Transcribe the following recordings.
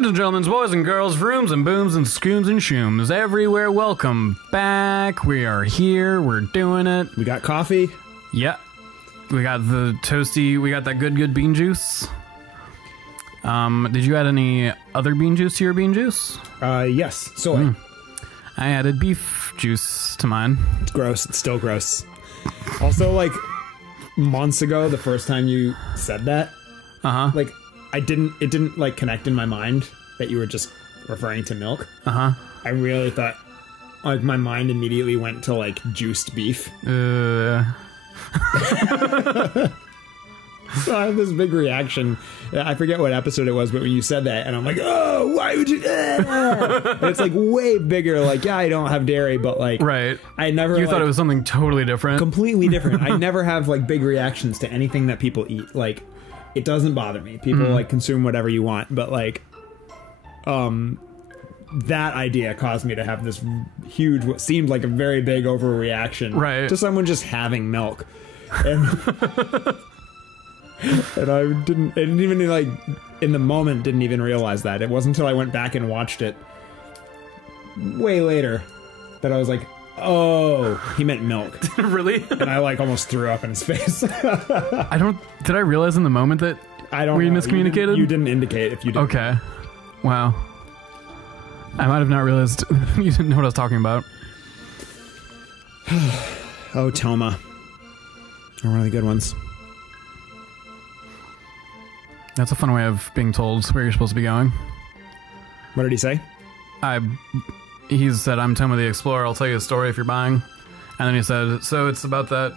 Ladies and gentlemen, boys and girls, vrooms and booms and scoons and shooms everywhere, welcome back. We are here, we're doing it. We got coffee. Yeah. We got the toasty, we got that good bean juice. Did you add any other bean juice to your bean juice? Yes, soy. I added beef juice to mine. It's gross. It's still gross. Also, like, months ago, the first time you said that, like, it didn't, like, connect in my mind that you were just referring to milk. I really thought, like, my mind immediately went to, like, juiced beef. So I have this big reaction. I forget what episode it was, but when you said that, and I'm like, oh, why would you? And it's like way bigger. Like, yeah, I don't have dairy, but like, right. I never. You thought it was something totally different, completely different. I never have like big reactions to anything that people eat. Like, it doesn't bother me. People like consume whatever you want, but like, that idea caused me to have this huge, what seemed like a very big overreaction, to someone just having milk, and. And I didn't even, like, in the moment, didn't even realize that. It wasn't until I went back and watched it way later that I was like, oh, he meant milk. Really? And I, like, almost threw up in his face. Did I realize in the moment that we miscommunicated? You didn't indicate if you did. Okay. Wow. I might have not realized you didn't know what I was talking about. Oh, Toma. One of the good ones. That's a fun way of being told where you're supposed to be going. What did he say? He said, I'm Toma the Explorer, I'll tell you a story if you're buying. And then he said, so it's about that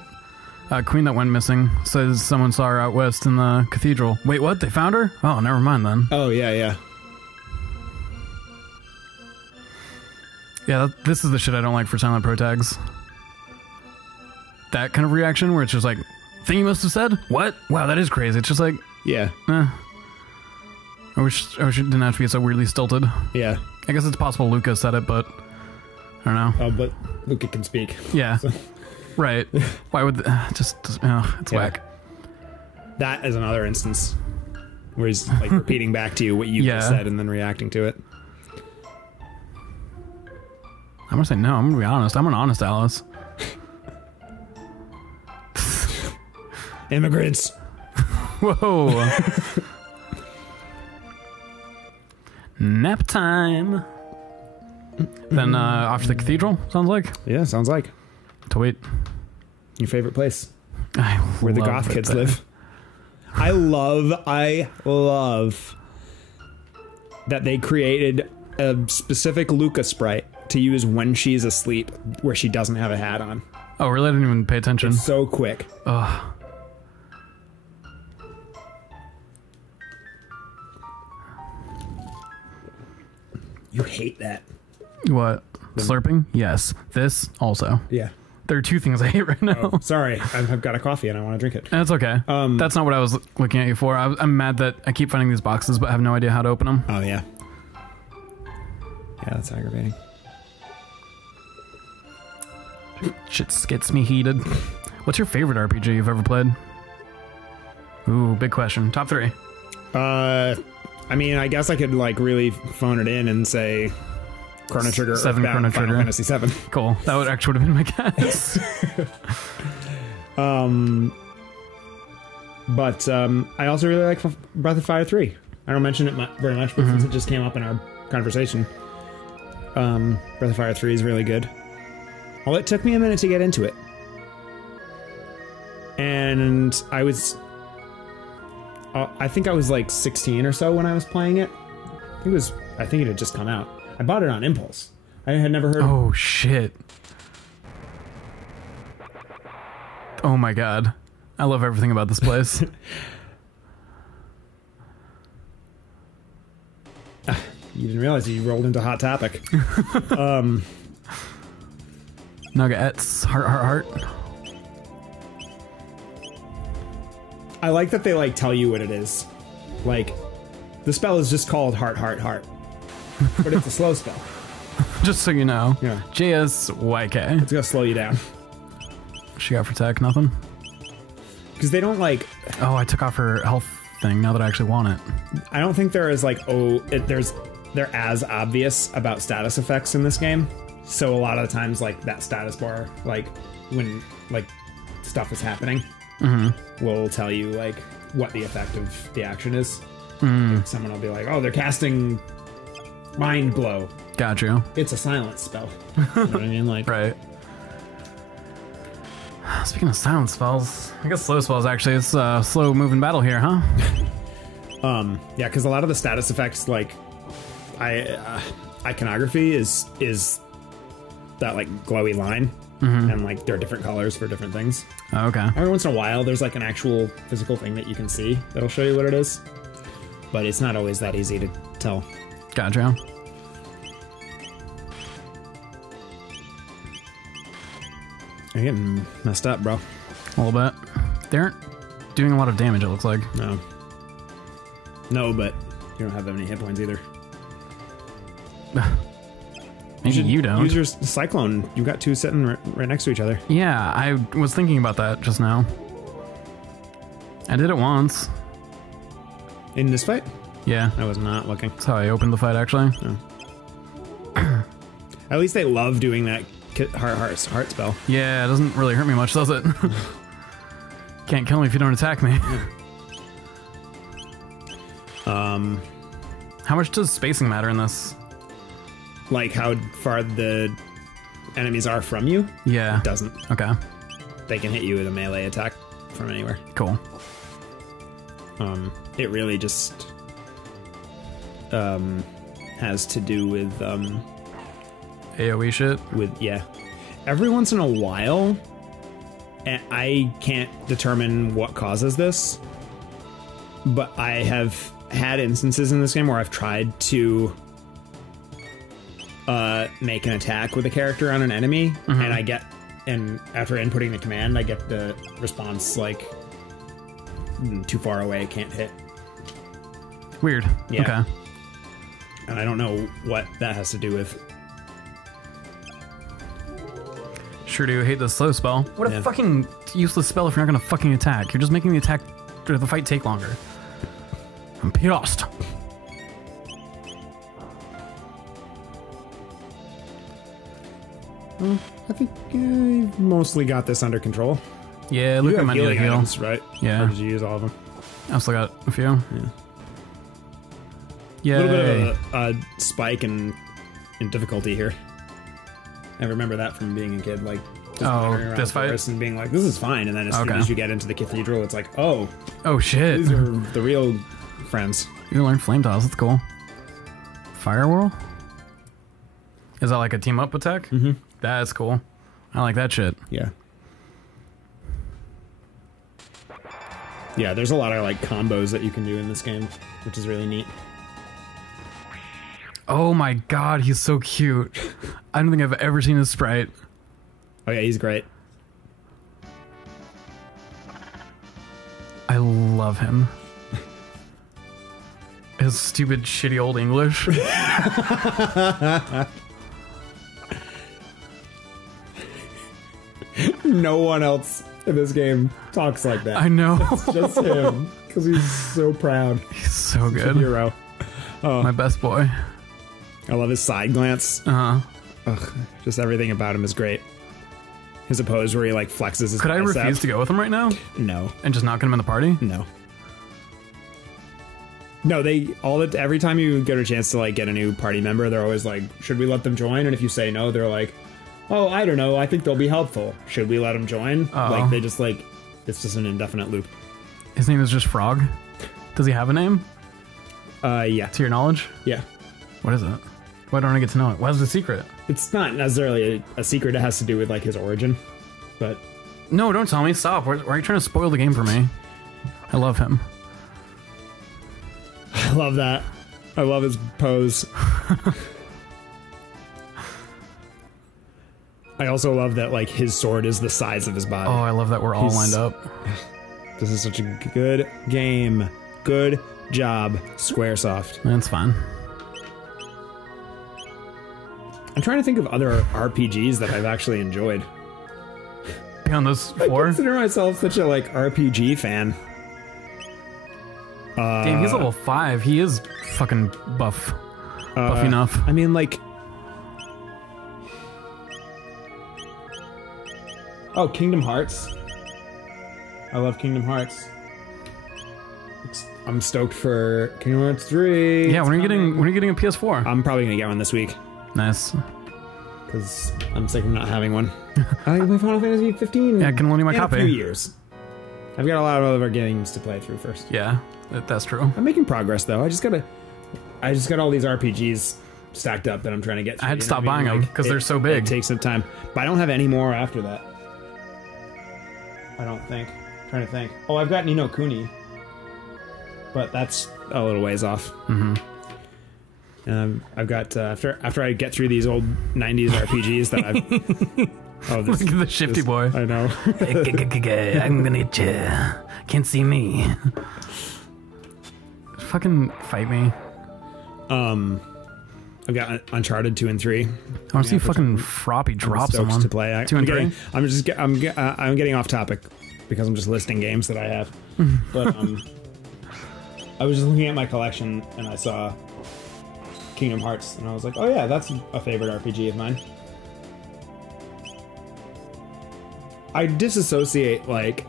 queen that went missing. Says someone saw her out west in the cathedral. Wait, what? They found her? Oh, never mind then. Oh, yeah. Yeah, this is the shit I don't like for silent pro tags. That kind of reaction where it's just like, thing you must have said? What? Wow, that is crazy. It's just like... Yeah. I wish it didn't have to be so weirdly stilted. Yeah. I guess it's possible Luca said it, but I don't know. Oh, but Luca can speak. Yeah. So. Right. Why would it's whack. That is another instance where he's like repeating back to you what you just said and then reacting to it. I'm gonna say no. I'm gonna be honest. I'm an honest Alice. Immigrants. Whoa. Nap time. Then off to the cathedral, sounds like. Yeah, sounds like. To wait. Your favorite place. Where the goth kids live. I love that they created a specific Luca sprite to use when she's asleep where she doesn't have a hat on. Oh, really? I didn't even pay attention. It's so quick. Ugh. You hate that. What? Slurping? Yes. This also. Yeah. There are two things I hate right now. Oh, sorry. I've got a coffee and I want to drink it. That's okay. That's not what I was looking at you for. I'm mad that I keep finding these boxes but have no idea how to open them. Oh, yeah. Yeah, that's aggravating. Shit gets me heated. What's your favorite RPG you've ever played? Ooh, big question. Top 3. I mean, I guess I could, like, really phone it in and say Chrono Trigger, 7 Chrono Trigger. Final Fantasy 7. Cool. That would actually have been my guess. But I also really like Breath of Fire 3. I don't mention it very much, but since it just came up in our conversation, Breath of Fire 3 is really good. Well, it took me a minute to get into it. And I think I was like 16 or so when I was playing it. I think it had just come out. I bought it on impulse. I had never heard of it. Oh, shit. Oh my god. I love everything about this place. You didn't realize you rolled into Hot Topic. Nuggets. Heart. I like that they, like, tell you what it is. Like, the spell is just called Heart. But it's a slow spell. Just so you know. Yeah. JSYK. It's gonna slow you down. She got for tech, nothing? Because they don't, like... Oh, I took off her health thing now that I actually want it. I don't think there is like they're as obvious about status effects in this game. So a lot of the times, like that status bar, like when like stuff is happening, will tell you like what the effect of the action is. Like, someone will be like, "Oh, they're casting Mind Blow." Got you. It's a silence spell. You know what I mean? Like, right. Speaking of silent spells, I guess slow spells actually. It's a slow moving battle here, huh? Yeah, because a lot of the status effects, like, iconography is that like glowy line, and like there are different colors for different things. Oh, okay. Every once in a while, there's like an actual physical thing that you can see that'll show you what it is, but it's not always that easy to tell. Gotcha. You're getting messed up, bro. A little bit. They aren't doing a lot of damage, it looks like. No, but you don't have that many hit points either. Maybe you don't. Use your Cyclone. You got two sitting right next to each other. Yeah, I was thinking about that just now. I did it once. In this fight? Yeah. I was not looking. That's how I opened the fight, actually. Oh. At least they love doing that heart spell. Yeah, it doesn't really hurt me much, does it? Can't kill me if you don't attack me. How much does spacing matter in this? Like how far the enemies are from you? Yeah. It doesn't. Okay. They can hit you with a melee attack from anywhere. Cool. It really just has to do with AoE shit? Yeah. Every once in a while, and I can't determine what causes this, but I have had instances in this game where I've tried to make an attack with a character on an enemy, and after inputting the command, I get the response like, too far away, can't hit. Weird. Yeah. Okay. And I don't know what that has to do with. Sure do hate the slow spell. What a fucking useless spell if you're not gonna fucking attack. You're just making the attack or the fight take longer. I'm pissed. Well, I think you've mostly got this under control. Yeah, look at my new heal. Items, right? Yeah. Or did you use all of them? I still got a few. Yeah. A little bit of a spike in difficulty here. I remember that from being a kid, like just wandering around this the fight forest and being like, "This is fine," and then as soon as you get into the cathedral, it's like, "Oh, shit, these are the real friends." You learned flame tiles. That's cool. Fire whirl? Is that like a team up attack? Mm-hmm. That's cool. I like that shit. Yeah. Yeah, there's a lot of like combos that you can do in this game, which is really neat. Oh my god, he's so cute. I don't think I've ever seen his sprite. Oh yeah, he's great. I love him. His stupid, shitty old English. No one else in this game talks like that. I know. It's just him, because he's so proud. He's so good. A hero. My best boy. I love his side glance. Ugh, just everything about him is great. His pose where he like flexes his Could I bicep. refuse to go with him right now? No. And just not get him in the party? No. No, every time you get a chance to like get a new party member, they're always like, should we let them join? And if you say no, they're like, oh, I don't know, I think they'll be helpful. Should we let them join? Like they just like, it's just an indefinite loop. His name is just Frog? Does he have a name? Yeah. To your knowledge? Yeah. What is it? Why don't I get to know it? Why is it a secret? It's not necessarily a secret. It has to do with like his origin, but no, don't tell me. Stop. Why are you trying to spoil the game for me? I love him. I love that. I love his pose. I also love that like his sword is the size of his body. Oh, I love that we're all lined up. This is such a good game. Good job, Squaresoft. That's fine. I'm trying to think of other RPGs that I've actually enjoyed. Beyond those I four? consider myself such a like RPG fan. Damn, he's level 5. He is fucking buff enough. I mean, like... Oh, Kingdom Hearts. I love Kingdom Hearts. I'm stoked for Kingdom Hearts 3. Yeah, when are you getting a PS4? I'm probably gonna get one this week. Nice. Because I'm sick of not having one. I like my Final Fantasy 15. Yeah, I can loan you my copy. In a few years. I've got a lot of other games to play through first. Yeah, that's true. I'm making progress though. I just got all these RPGs stacked up that I'm trying to get through. I had to stop buying them because they're so big. It takes some time. But I don't have any more after that. I don't think. I'm trying to think. Oh, I've got Ni no Kuni. But that's a little ways off. Mm-hmm. I've got after I get through these old 90s RPGs that I've... Oh, Look at the shifty boy. I know. I'm gonna hit you. Can't see me. Fucking fight me. I've got Uncharted 2 and 3. I want to see fucking Froppy drop someone. To play. 2 and 3. I'm getting off topic because I'm just listing games that I have. But I was just looking at my collection and I saw Kingdom Hearts and I was like, oh yeah, that's a favorite RPG of mine. I disassociate like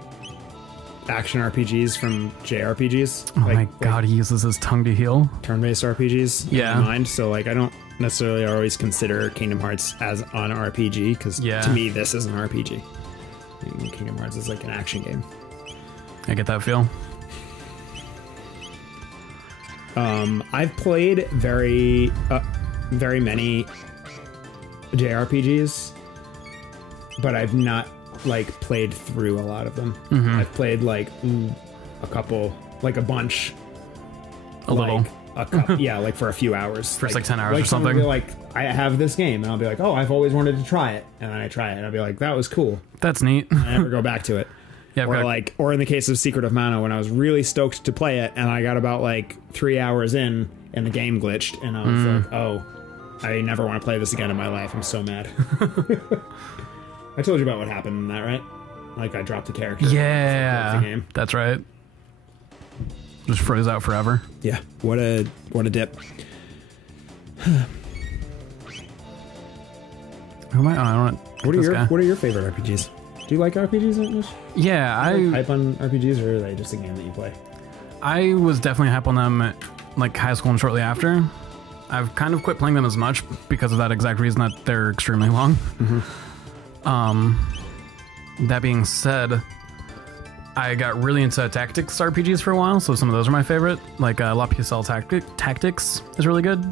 action RPGs from JRPGs. Oh my god, he uses his tongue to heal. Turn-based RPGs in Yeah. my mind. So like I don't necessarily always consider Kingdom Hearts as an RPG because to me this is an RPG. Kingdom Hearts is like an action game. I get that feel. I've played very many JRPGs, but I've not like played through a lot of them. Mm-hmm. I've played like a couple, like a bunch, little. Yeah, like for a few hours, for like 10 hours like or something. Will be like, I have this game, and I'll be like, oh, I've always wanted to try it, and then I try it, and I'll be like, that was cool. That's neat. And I never go back to it. Yeah, or in the case of Secret of Mana, when I was really stoked to play it, and I got about like 3 hours in, and the game glitched, and I was like, oh, I never want to play this again in my life. I'm so mad. I told you about what happened in that, right? Like I dropped the character. Yeah, the game. That's right. Just froze out forever. Yeah, what a dip. Who am I? Oh, I don't know. What are your favorite RPGs? Do you like RPGs that much? Yeah, I hype on RPGs, or are they just a game that you play? I was definitely hype on them at, like high school and shortly after. I've kind of quit playing them as much because of that exact reason that they're extremely long. Mm-hmm. That being said, I got really into tactics RPGs for a while, so some of those are my favorite. Like La Pucelle Tactics is really good.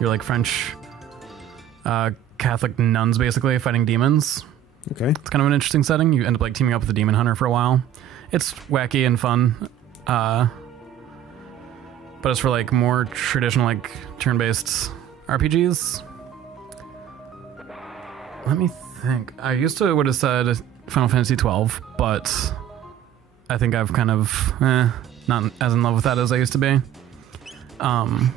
You're like French Catholic nuns basically fighting demons. Okay. It's kind of an interesting setting. You end up like teaming up with a demon hunter for a while. It's wacky and fun. But it's for like more traditional like turn-based RPGs. Let me think. I used to would have said Final Fantasy 12, but I think I've kind of not as in love with that as I used to be. 9.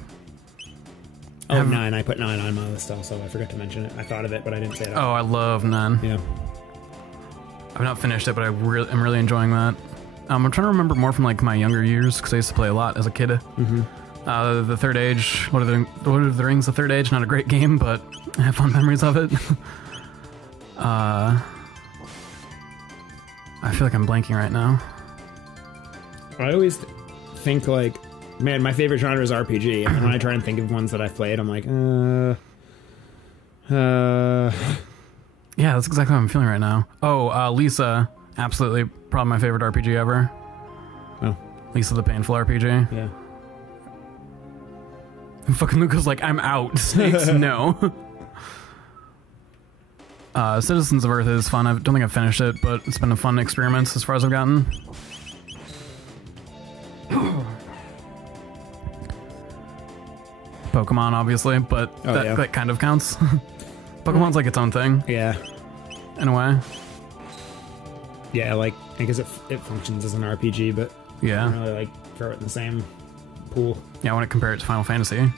I put 9 on my list also. I forgot to mention it. I thought of it, but I didn't say it. Oh, I love 9. Yeah. I've not finished it, but I'm really enjoying that. I'm trying to remember more from like my younger years because I used to play a lot as a kid. Mm-hmm. The Third Age, Lord of the Rings, The Third Age, not a great game, but I have fond memories of it. I feel like I'm blanking right now. I always think like, man, my favorite genre is RPG, and then when I try and think of ones that I've played, I'm like, Yeah, that's exactly what I'm feeling right now. Oh, Lisa, absolutely, probably my favorite RPG ever. Oh. Lisa the Painful RPG. Yeah. And fucking Luca's like, I'm out. Snakes, no. Citizens of Earth is fun. I don't think I've finished it, but it's been a fun experiment as far as I've gotten. Pokemon, obviously, but that kind of counts. Pokemon's like its own thing. Yeah. In a way. Yeah, like, I guess it functions as an RPG, but yeah. I don't really like throw it in the same pool. Yeah, I want to compare it to Final Fantasy.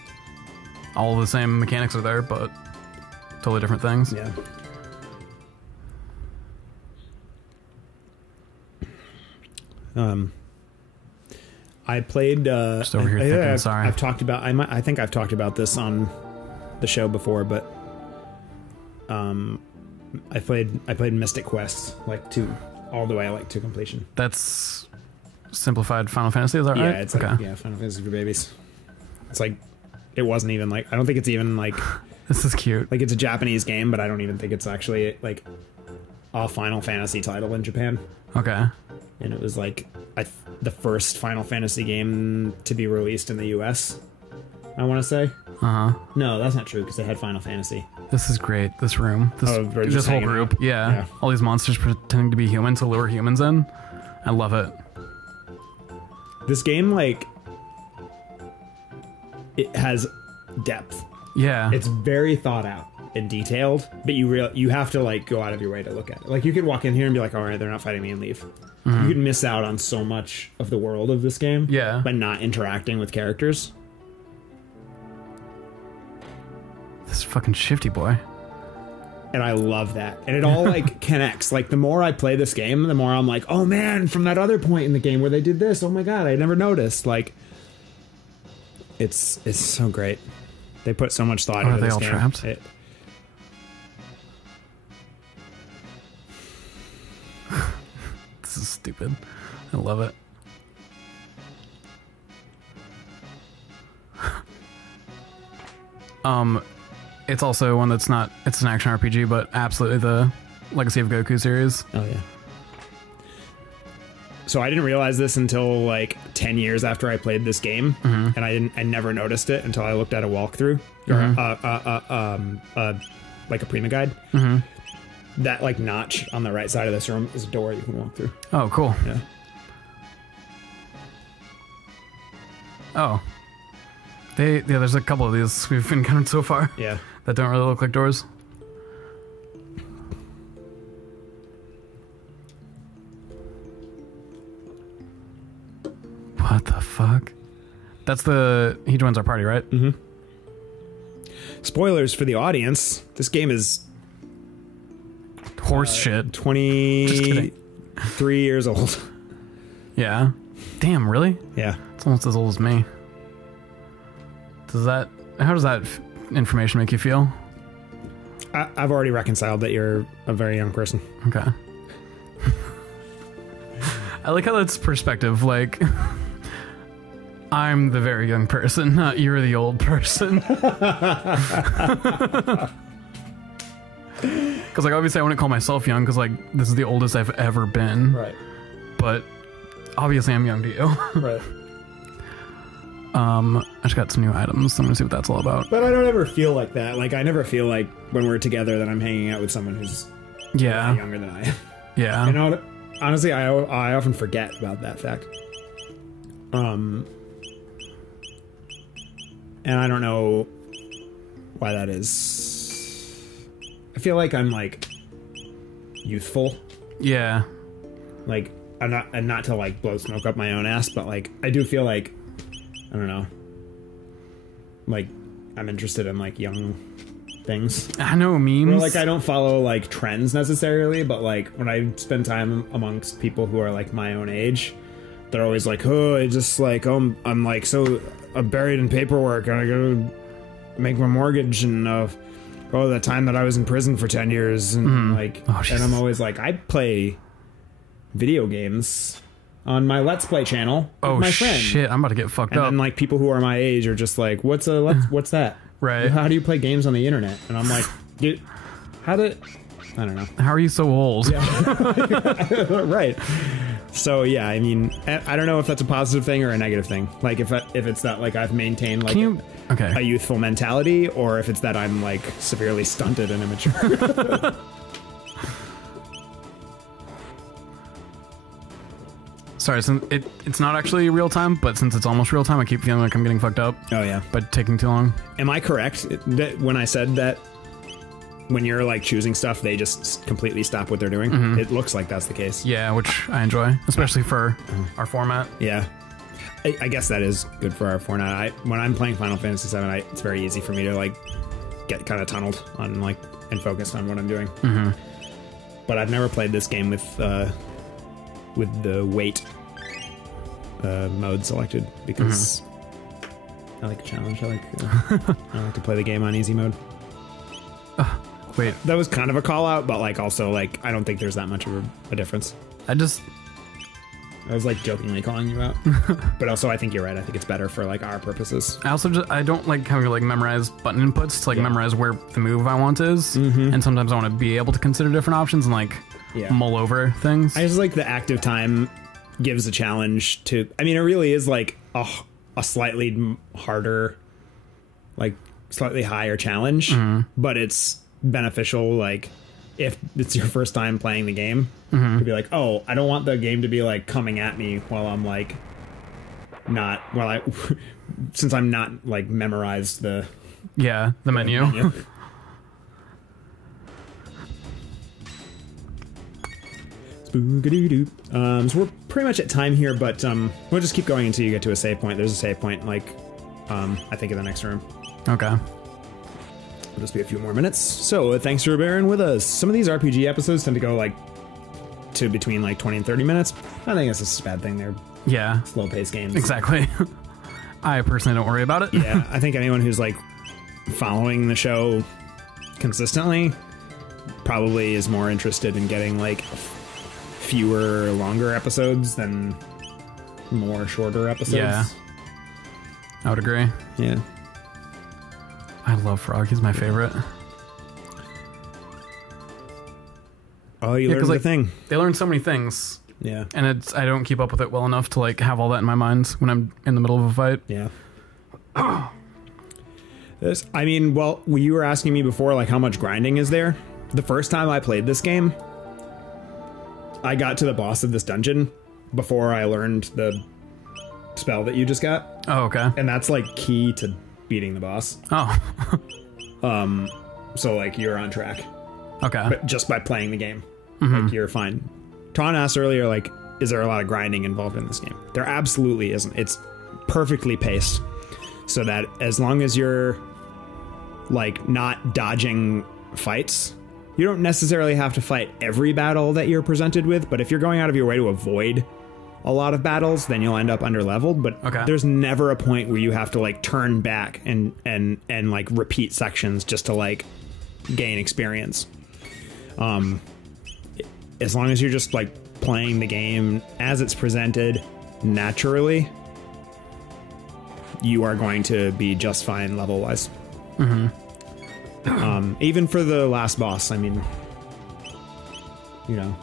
All the same mechanics are there, but totally different things. Yeah. I played. Just over here thinking, sorry. I've talked about. I think I've talked about this on the show before, but I played Mystic Quest like all the way like to completion. That's simplified Final Fantasy, is that right? Yeah, it's like Final Fantasy for babies. It's like it wasn't even like I don't think it's even like this is cute. Like it's a Japanese game, but I don't even think it's actually like a Final Fantasy title in Japan. Okay. And it was like the first Final Fantasy game to be released in the US, I want to say. No, that's not true because they had Final Fantasy. This is great. This room. This whole group. Yeah. All these monsters pretending to be human to lure humans in. I love it. This game, like, it has depth. Yeah. It's very thought out and detailed, but you have to, like, go out of your way to look at it. Like, you could walk in here and be like, all right, they're not fighting me and leave. You could miss out on so much of the world of this game. Yeah. By not interacting with characters. This fucking shifty boy. And I love that. And it all, like, connects. Like, the more I play this game, the more I'm like, oh, man, from that other point in the game where they did this, oh, my God, I never noticed. Like, it's so great. They put so much thought into this game. Are they all trapped? This is stupid. I love it. It's also one that's not, it's an action RPG, but absolutely the Legacy of Goku series. Oh, yeah. So I didn't realize this until like 10 years after I played this game, and I never noticed it until I looked at a walkthrough, or like a Prima guide. That like notch on the right side of this room is a door you can walk through. Oh, cool. Yeah. Oh. There's a couple of these we've encountered so far. Yeah. That don't really look like doors. What the fuck? That's he joins our party, right? Spoilers for the audience. This game is horse shit. 23 years old. Yeah. Damn, really? Yeah. It's almost as old as me. How does that information make you feel? I've already reconciled that you're a very young person. Okay. I like how that's perspective, like I'm the very young person, not you're the old person. Because like obviously I wouldn't call myself young because like this is the oldest I've ever been. Right. But obviously I'm young to you. Right. I just got some new items. I'm gonna see what that's all about. But I don't ever feel like that. Like I never feel like when we're together that I'm hanging out with someone who's younger than I am. Yeah. You know, honestly, I often forget about that fact. And I don't know why that is. I feel like I'm like youthful. Yeah. Like I'm not to like blow smoke up my own ass, but like I do feel like I don't know. Like I'm interested in like young things. I know memes. Or like I don't follow like trends necessarily, but like when I spend time amongst people who are like my own age, they're always like, oh, I just like I'm like so I'm buried in paperwork and I gotta make my mortgage and the time that I was in prison for 10 years and like and I'm always like I play video games on my Let's Play channel with my friend. Shit, I'm about to get fucked up. And then like people who are my age are just like, what's that? Right. How do you play games on the internet? And I'm like, dude, I don't know. How are you so old? Yeah. Right. So yeah, I mean, I don't know if that's a positive thing or a negative thing. Like if it's that like I've maintained like a youthful mentality, or if it's that I'm like severely stunted and immature. Sorry, since it's not actually real time, but since it's almost real time, I keep feeling like I'm getting fucked up. Oh yeah, but taking too long. Am I correct that when I said that when you're like choosing stuff, they just completely stop what they're doing? It looks like that's the case. Yeah, which I enjoy, especially for our format. Yeah, I guess that is good for our format. When I'm playing Final Fantasy VII, it's very easy for me to like get kind of tunneled on like and focused on what I'm doing. But I've never played this game with the weight mode selected because I like a challenge. I like to play the game on easy mode. Wait, that was kind of a call out, but like also like I don't think there's that much of a difference. I was like jokingly calling you out, but also I think you're right. I think it's better for like our purposes. I don't like having to like memorize button inputs to like memorize where the move I want is, and sometimes I want to be able to consider different options and like mull over things. I just like the active time gives a challenge to. I mean, it really is like a slightly harder, like slightly higher challenge, but it's beneficial. Like if it's your first time playing the game. To be like, oh, I don't want the game to be like coming at me while I'm like since I'm not like memorized the menu. Spookadoo. So we're pretty much at time here, but we'll just keep going until you get to a save point. There's a save point like I think in the next room. Okay. It'll just be a few more minutes. So thanks for bearing with us. Some of these RPG episodes tend to go like to between like 20 and 30 minutes. I think that's just a bad thing. They're slow-paced games. Exactly. I personally don't worry about it. Yeah, I think anyone who's like following the show consistently probably is more interested in getting like fewer longer episodes than more shorter episodes. Yeah, I would agree. Yeah, I love Frog. He's my favorite. Oh, you learned the thing. They learn so many things. Yeah. And I don't keep up with it well enough to like have all that in my mind when I'm in the middle of a fight. Yeah. Well, you were asking me before, like, how much grinding is there? The first time I played this game, I got to the boss of this dungeon before I learned the spell that you just got. Oh, okay. And that's like key to beating the boss. Oh. So like you're on track. Okay. But just by playing the game, like you're fine. Taun asked earlier, like, is there a lot of grinding involved in this game? There absolutely isn't. It's perfectly paced so that as long as you're like not dodging fights, you don't necessarily have to fight every battle that you're presented with. But if you're going out of your way to avoid a lot of battles, then you'll end up under-leveled. But there's never a point where you have to like turn back and like repeat sections just to like gain experience. As long as you're just like playing the game as it's presented naturally, you are going to be just fine level wise. Even for the last boss, I mean, you know,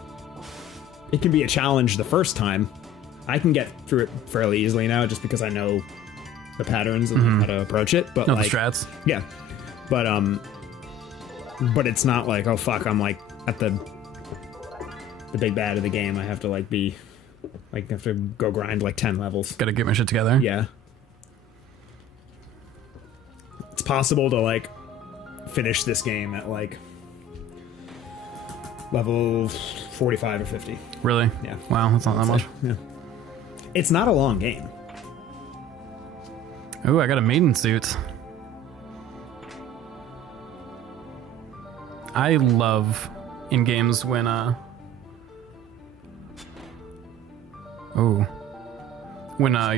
it can be a challenge the first time. I can get through it fairly easily now just because I know the patterns and how to approach it. But like the strats. Yeah. But it's not like, oh fuck, I'm like at the big bad of the game. I have to like be like have to go grind like 10 levels. Gotta get my shit together. Yeah. It's possible to like finish this game at like level 45 or 50. Really? Yeah. Wow, that's not that much. Yeah. It's not a long game. Ooh, I got a maiden suit. I love in games when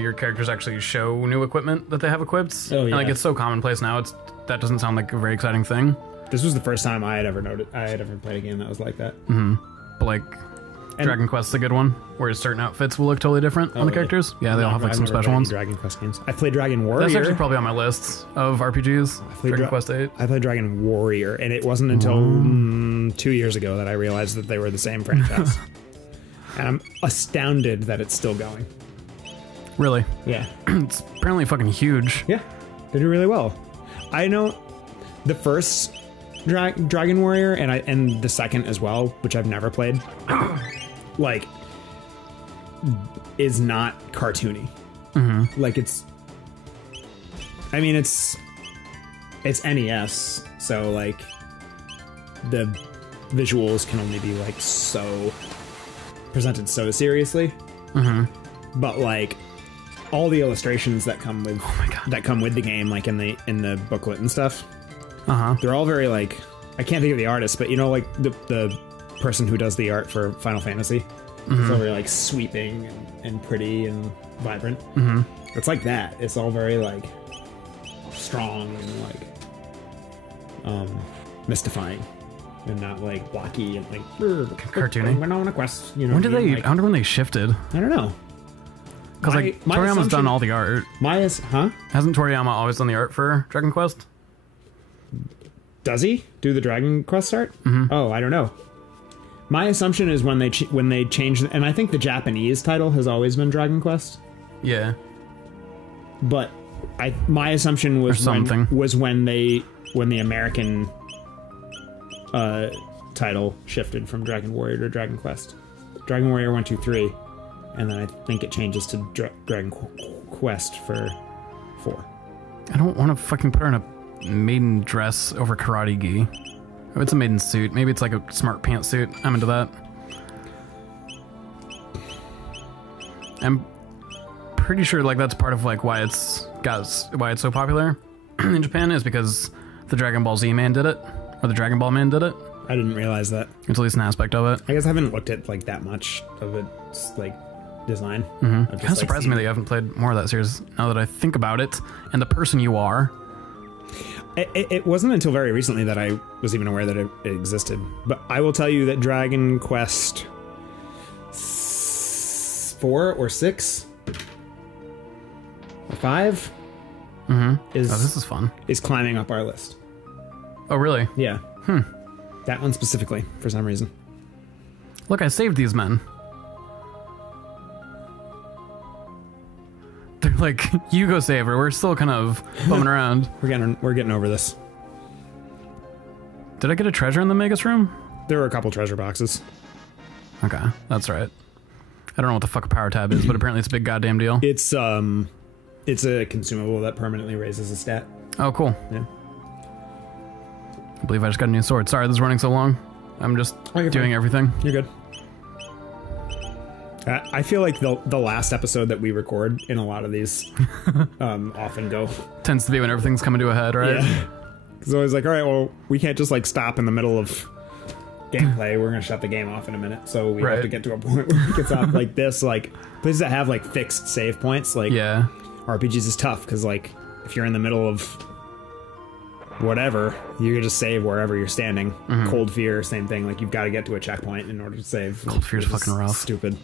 your characters actually show new equipment that they have equipped. Oh, yeah. And like it's so commonplace now, that doesn't sound like a very exciting thing. This was the first time I had ever played a game that was like that. But like Dragon Quest's a good one, where certain outfits will look totally different on the characters. Yeah, they all have like some special ones. Dragon Quest games. I played Dragon Warrior. That's actually probably on my list of RPGs. Dragon Quest 8. I played Dragon Warrior, and it wasn't until 2 years ago that I realized that they were the same franchise. And I'm astounded that it's still going. Really? Yeah. It's apparently fucking huge. Yeah, they do really well. I know the first Dragon Warrior and the second as well, which I've never played, like, is not cartoony. Like it's NES, so like the visuals can only be like so presented so seriously. But like all the illustrations that come with the game, like in the booklet and stuff, they're all very like, I can't think of the artist, but you know, like the person who does the art for Final Fantasy, It's all very like sweeping and pretty and vibrant. It's like that. It's all very like strong and like mystifying, and not like blocky and like cartoony. We're on a quest. You know, When did they? Like, I wonder when they shifted. I don't know. Because like Toriyama's done all the art. Hasn't Toriyama always done the art for Dragon Quest? Does he do the Dragon Quest art? Oh, I don't know. My assumption is when they changed, and I think the Japanese title has always been Dragon Quest. Yeah. But my assumption was when the American title shifted from Dragon Warrior to Dragon Quest. Dragon Warrior 1, 2, 3, and then I think it changes to Dragon Quest for 4. I don't want to fucking put her in a maiden dress over karate gi. Oh, it's a maiden suit. Maybe it's like a smart pantsuit. I'm into that. I'm pretty sure like that's part of like why it's so popular in Japan is because the Dragon Ball Z man did it, or the Dragon Ball man did it. I didn't realize that. It's at least an aspect of it. I guess I haven't looked at like that much of its like design. Kind of surprised me that you haven't played more of that series now that I think about it, and the person you are. It wasn't until very recently that I was even aware that it existed. But I will tell you that Dragon Quest 4 or 6 or 5 this is fun. Is climbing up our list. Oh, really? Yeah. That one specifically, for some reason. Look, I saved these men. They're like, you go save her. We're still kind of bumming around. We're getting over this. Did I get a treasure in the Magus room? There were a couple treasure boxes. Okay, that's right. I don't know what the fuck a power tab is, but apparently it's a big goddamn deal. It's a consumable that permanently raises a stat. Oh, cool. Yeah. I believe I just got a new sword. Sorry, this is running so long. I'm just doing everything. You're good. I feel like the last episode that we record in a lot of these often tends to be when everything's coming to a head, right? Yeah. Because always like, all right, well, we can't just like stop in the middle of gameplay. We're gonna shut the game off in a minute, so we have to get to a point where it gets off like this. Like places that have like fixed save points, like RPGs is tough because like if you're in the middle of whatever, you can just save wherever you're standing. Cold Fear, same thing. Like you've got to get to a checkpoint in order to save. Cold Fear's fucking rough. Stupid.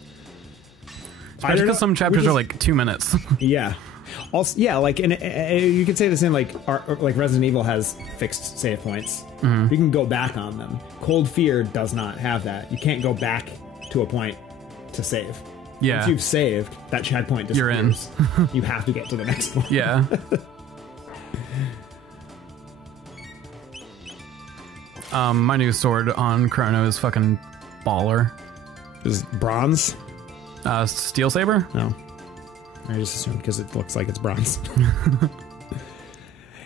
Especially because some chapters are like 2 minutes. Yeah. Also, yeah, like and you could say the same. Like Resident Evil has fixed save points. You can go back on them. Cold Fear does not have that. You can't go back to a point to save. Yeah. Once you've saved, that checkpoint disappears. You're in. You have to get to the next one. Yeah. My new sword on Chrono is fucking baller. Is bronze? Steel saber? No. I just assumed because it looks like it's bronze.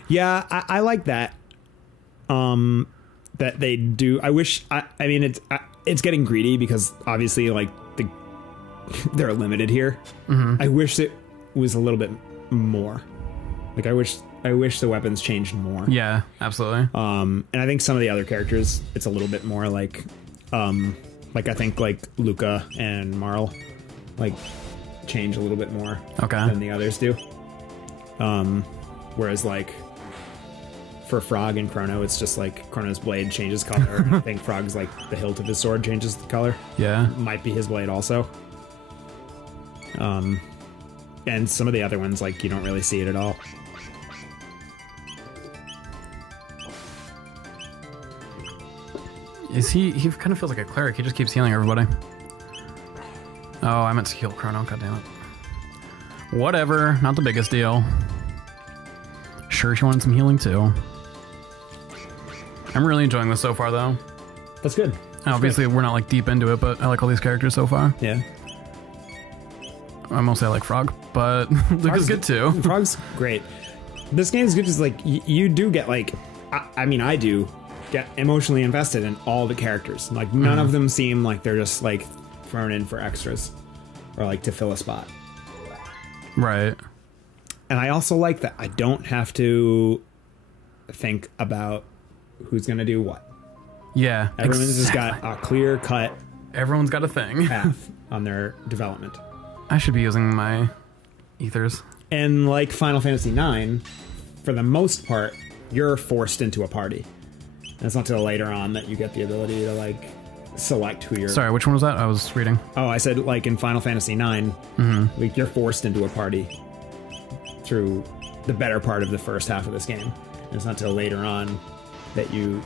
Yeah, I like that. That they do. I wish. I mean, it's getting greedy because obviously, like they're limited here. I wish it was a little bit more. Like I wish the weapons changed more. Yeah, absolutely. And I think some of the other characters, it's a little bit more like I think like Luca and Marl, like change a little bit more than the others do. Whereas like for Frog and Chrono, it's just like Chrono's blade changes color. I think Frog's like the hilt of his sword changes the color. Yeah, might be his blade also. And some of the other ones, like you don't really see it at all. Is he kind of feels like a cleric. He just keeps healing everybody. Oh, I meant to heal Chrono. God damn it. Whatever. Not the biggest deal. Sure, she wanted some healing too. I'm really enjoying this so far, though. That's good. Obviously, we're not like deep into it, but I like all these characters so far. Yeah. I mostly like Frog, but Luca's good too. Frog's great. This game is good because like you do get like, I mean, I do get emotionally invested in all the characters. Like none of them seem like they're just like thrown in for extras or like to fill a spot. Right. And I also like that I don't have to think about who's gonna do what. Yeah. Everyone's just got a clear cut Everyone's got a thing. path on their development. I should be using my ethers. And like Final Fantasy IX, for the most part, you're forced into a party. And it's not until later on that you get the ability to like select who you're... Sorry, which one was that? I was reading. Oh, I said like in Final Fantasy IX, like you're forced into a party through the better part of the first half of this game. And it's not until later on that you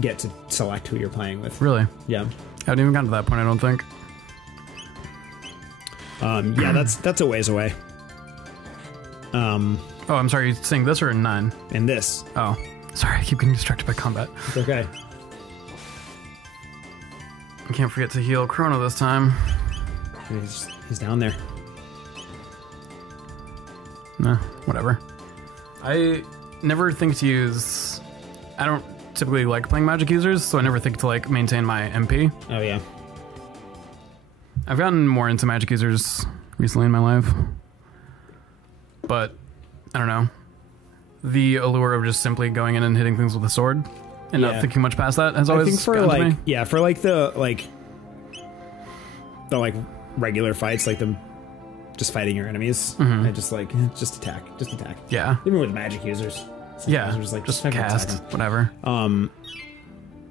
get to select who you're playing with. Really? Yeah. I haven't even gotten to that point, I don't think. Yeah, that's a ways away. Oh, I'm sorry, you saying this or in 9? In this. Oh. Sorry, I keep getting distracted by combat. It's okay. I can't forget to heal Chrono this time. He's down there. Nah, whatever. I never think to use... I don't typically like playing magic users, so I never think to like maintain my MP. Oh, yeah. I've gotten more into magic users recently in my life. But, I don't know. The allure of just simply going in and hitting things with a sword and not thinking much past that has always I think for gotten to like me. yeah, for like the regular fights, like the just fighting your enemies. I just like just attack. Yeah. Even with magic users. Yeah. Just like just fucking cast, attack 'em. whatever.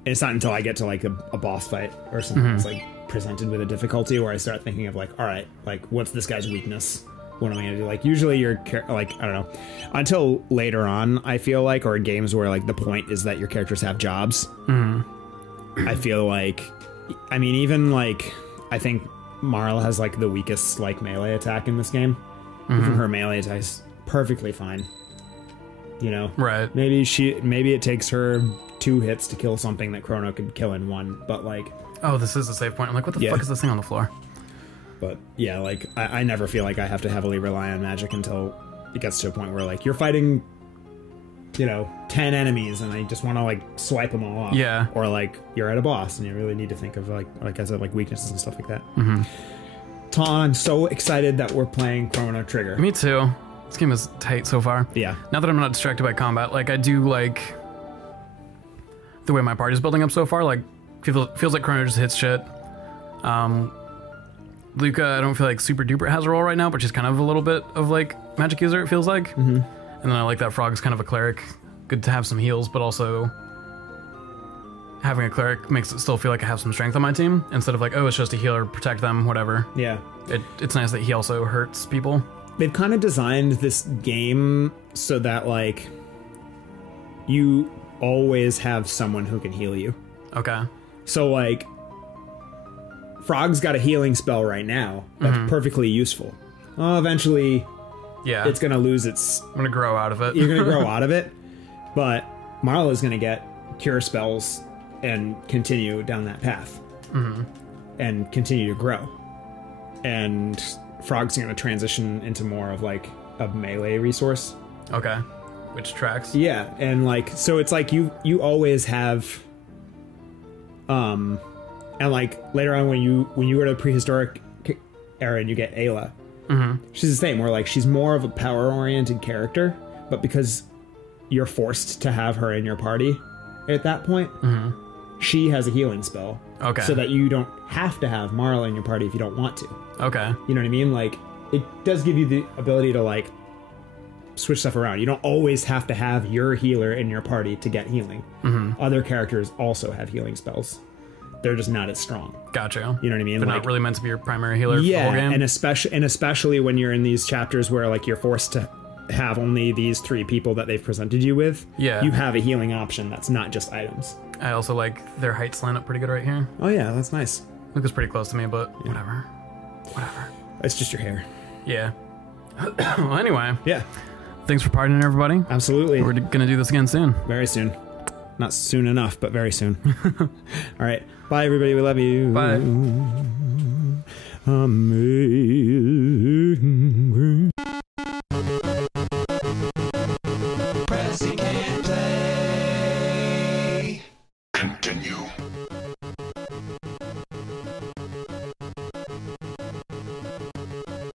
It's not until I get to like a boss fight or something that's like presented with a difficulty where I start thinking of like, all right, like what's this guy's weakness? What am I gonna do? Like usually you're like, I don't know, until later on I feel like, or games where like the point is that your characters have jobs. I feel like, I mean, even like I think Marle has like the weakest like melee attack in this game. Even her melee attack is perfectly fine. You know, Right. Maybe it takes her 2 hits to kill something that Chrono could kill in 1, but like, Oh, this is a save point. I'm like, what the fuck is this thing on the floor? but yeah, like I never feel like I have to heavily rely on magic until it gets to a point where like you're fighting, you know, 10 enemies and I just want to like swipe them all off. Yeah. Or like you're at a boss and you really need to think of like I said, like weaknesses and stuff like that. Taun, I'm so excited that we're playing Chrono Trigger. Me too. This game is tight so far. Yeah. Now that I'm not distracted by combat, like I do like the way my party's building up so far. Like feels like Chrono just hits shit. Luca, I don't feel like super duper has a role right now, but she's kind of a little bit of like magic user, it feels like. And then I like that Frog's kind of a cleric. Good to have some heals, but also having a cleric makes it still feel like I have some strength on my team instead of like, oh, it's just a healer, protect them, whatever. Yeah. It's nice that he also hurts people. They've kind of designed this game so that like you always have someone who can heal you. Okay. So like Frog's got a healing spell right now that's perfectly useful. Eventually Yeah. it's going to lose its... I'm going to grow out of it. You're going to grow out of it. But Marla is going to get cure spells and continue down that path. And continue to grow. And Frog's going to transition into more of like a melee resource. Okay. Which tracks. Yeah, and like so it's like you always have and like later on when you go to the prehistoric era and you get Ayla. She's the same, where like she's more of a power oriented character, but because you're forced to have her in your party at that point, she has a healing spell. Okay. So that you don't have to have Marla in your party if you don't want to. Okay. You know what I mean? Like it does give you the ability to like switch stuff around. You don't always have to have your healer in your party to get healing. Other characters also have healing spells. They're just not as strong. Gotcha. You know what I mean? They're like, not really meant to be your primary healer for the whole game. and especially when you're in these chapters where like you're forced to have only these 3 people that they've presented you with. Yeah. You have a healing option that's not just items. I also like their heights line up pretty good right here. Oh yeah, that's nice. Luca's pretty close to me, but whatever. It's just your hair. Yeah. Well, anyway. Yeah. Thanks for partying, everybody. Absolutely. We're gonna do this again soon. Very soon. Not soon enough, but very soon. All right. Bye, everybody. We love you. Bye. Amazing.